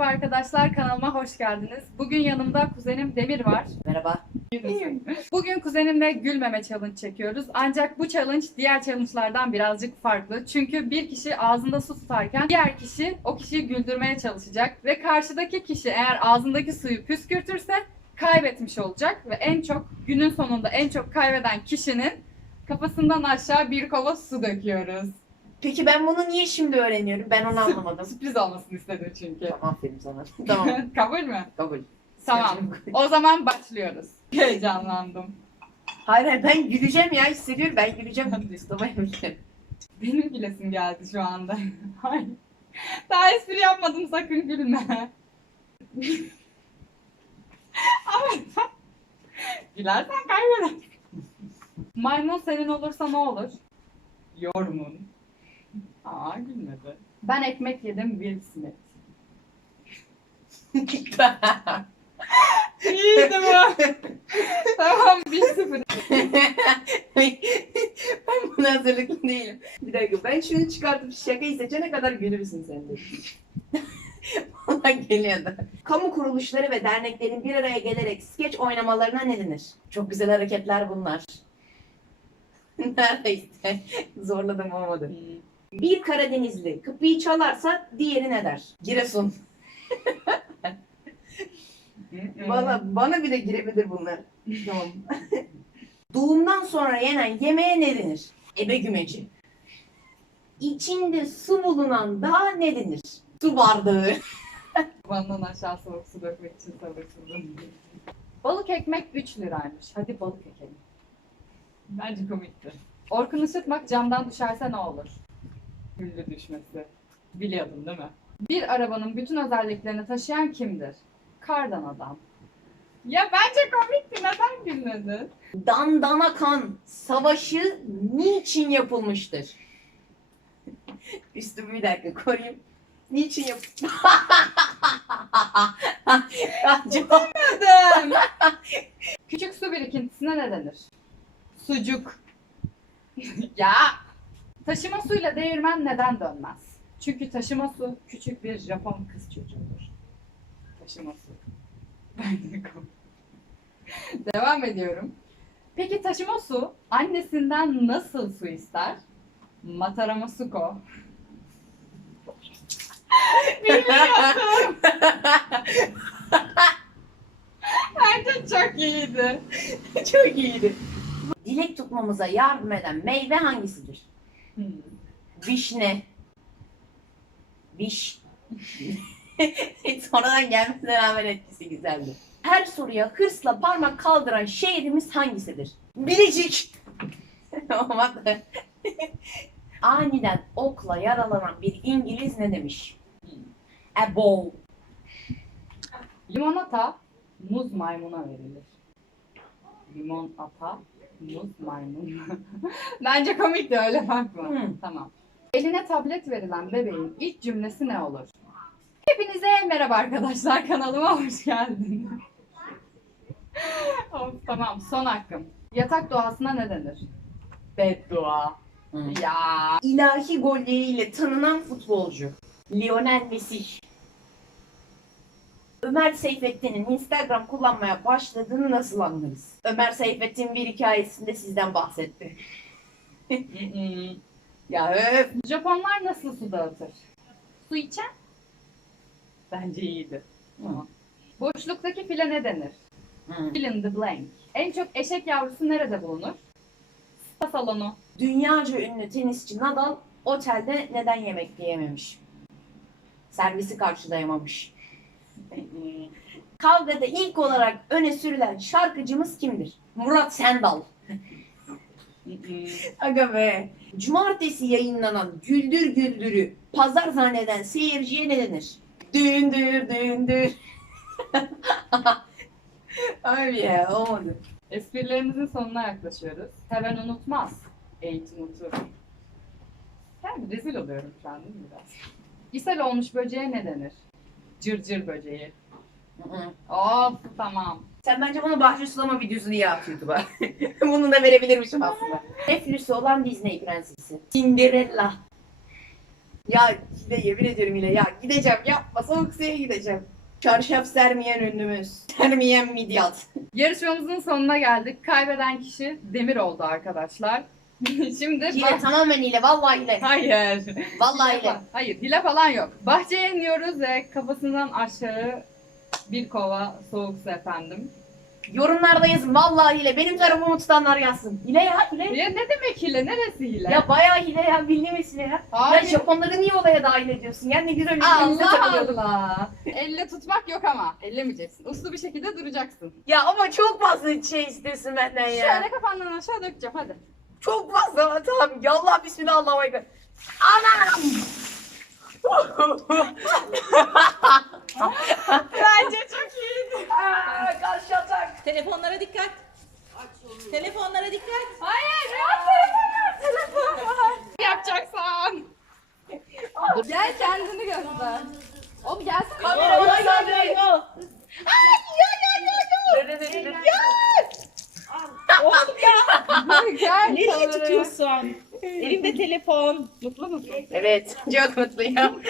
merhaba arkadaşlar kanalıma hoş geldiniz. Bugün yanımda kuzenim Demir var. Merhaba. Bugün kuzenimle gülmeme challenge çekiyoruz. Ancak bu challenge diğer challenge'lardan birazcık farklı. Çünkü bir kişi ağzında su tutarken diğer kişi o kişiyi güldürmeye çalışacak. Ve karşıdaki kişi eğer ağzındaki suyu püskürtürse kaybetmiş olacak. Ve en çok günün sonunda en çok kaybeden kişinin kafasından aşağı bir kova su döküyoruz. Peki ben bunu niye şimdi öğreniyorum? Ben onu anlamadım. Sürpriz olmasını istedim çünkü. tamam aferin sana. tamam. Kabul mü? Kabul. Tamam. O zaman başlıyoruz. Heyecanlandım. Hayır hayır ben güleceğim ya hissediyorum. Ben güleceğim. Mustafa Emir'le. Benim gülesim geldi şu anda. Hayır. Daha espri yapmadım sakın gülme. Ama gülersen kaybedersin. Maymun senin olursa ne olur? Yorumun. Aa gülmedi. Ben ekmek yedim Will Smith. İyiydi bu. tamam 1-0. ben buna hazırlıklı değilim. Bir dakika ben şunu çıkartıp şakayı seçene kadar gülürsün sen de. Valla geliyordu. Kamu kuruluşları ve derneklerin bir araya gelerek skeç oynamalarına ne denir? Çok güzel hareketler bunlar. Neredeyse. Zorladım olmadı. Bir Karadenizli kapıyı çalarsa diğeri ne der? Giresun. Valla bana bile girebilir bunlar. Tamam. Doğumdan sonra yenen yemeğe ne denir? Ebe gümeci. İçinde su bulunan dağa ne denir? Su bardağı. Benden aşağı soğuk su dökmek için sabırsızım. Balık ekmek 3 liraymış. Hadi balık ekelim. Bence komikti. Orkun Işıtmak camdan düşerse ne olur? Güllü düşmesi. Biliyordun değil mi? Bir arabanın bütün özelliklerini taşıyan kimdir? Kardan adam. Ya bence komikti. Neden gülmedin? Dandana kan savaşı niçin yapılmıştır? Üstümü bir dakika koruyayım. Niçin yap... Cevap Dedim. Küçük su birikintisine ne denir? Sucuk. ya. Taşıma suyla değirmen neden dönmez? Çünkü taşıma su küçük bir Japon kız çocuğudur. Taşıma su. Devam ediyorum. Peki taşıma su annesinden nasıl su ister? Matarama suko. Bilmiyorum. Bence çok iyiydi. Çok iyiydi. Dilek tutmamıza yardım eden meyve hangisidir? Vişne. Viş. Sonradan gelmesine rağmen etkisi güzeldi. Her soruya hırsla parmak kaldıran şehrimiz hangisidir? Bilecik. Aniden okla yaralanan bir İngiliz ne demiş? A bow. Limonata muz maymuna verilir. Limon ata, muz maymun. Bence komik de öyle bakma. Hmm. Tamam. Eline tablet verilen bebeğin ilk cümlesi ne olur? Hepinize merhaba arkadaşlar kanalıma hoş geldiniz. of, tamam son hakkım. Yatak duasına ne denir? Beddua. Ya. İlahi golleriyle tanınan futbolcu. Lionel Messi. Ömer Seyfettin'in Instagram kullanmaya başladığını nasıl anlarız? Ömer Seyfettin bir hikayesinde sizden bahsetti. Ya öf. Japonlar nasıl su dağıtır? Su içen? Bence iyiydi. Tamam. Boşluktaki file ne denir? Fill in the blank. En çok eşek yavrusu nerede bulunur? Spa salonu. Dünyaca ünlü tenisçi Nadal otelde neden yemek yiyememiş? Servisi karşılayamamış. Kavgada ilk olarak öne sürülen şarkıcımız kimdir? Murat Sendal. Aga be. Cumartesi yayınlanan Güldür Güldür'ü pazar zanneden seyirciye ne denir? Dündür dündür. Abi ya olmadı. Esprilerimizin sonuna yaklaşıyoruz. Seven unutmaz. Eğitim unutur. Yani rezil oluyorum şu an değil mi biraz? İshal olmuş böceğe ne denir? Cırcır böceği. Of tamam. Sen bence bana bahçe sulama videosu diye at YouTube'a. Bunu da verebilirmişim aslında. Reflüsü olan Disney prensesi. Cinderella. Ya Hile yemin ediyorum Hile ya gideceğim yapma soğuk suya gideceğim. Çarşaf sermeyen ünlümüz. Sermeyen midyat. Yarışmamızın sonuna geldik. Kaybeden kişi Demir oldu arkadaşlar. Şimdi Hile bah- tamamen hile vallahi hile. Hayır. Vallahi Hile Hayır, hile falan yok. Bahçeye iniyoruz ve kafasından aşağı bir kova soğuk su efendim. Yorumlarda yazın vallahi hile. Benim tarafımı tutanlar yazsın. Hile ya hile. Ya ne demek hile? Neresi hile? Ya bayağı hile ya bildiğimiz hile ya. Ya Hayır. Japonları niye olaya dahil ediyorsun? Ya ne güzel ülkemizde Allah takılıyorduk. Allah. Elle tutmak yok ama. Ellemeyeceksin. Uslu bir şekilde duracaksın. Ya ama çok fazla şey istiyorsun benden ya. Şöyle kafandan aşağı dökeceğim hadi. Çok fazla ama tamam. Yallah bismillah Allah'a ekber. Anam! Bence çok iyiydi. Aa, Karşı atak. Telefonlara dikkat. Telefonlara dikkat. Hayır ya telefon var. Telefon var. Yapacaksan. Gel kendini göster. Oğlum gelsene. Kamera go, geldi. go, Gel Nereye tutuyorsun? Elimde telefon. Mutlu musun? Evet, çok mutluyum.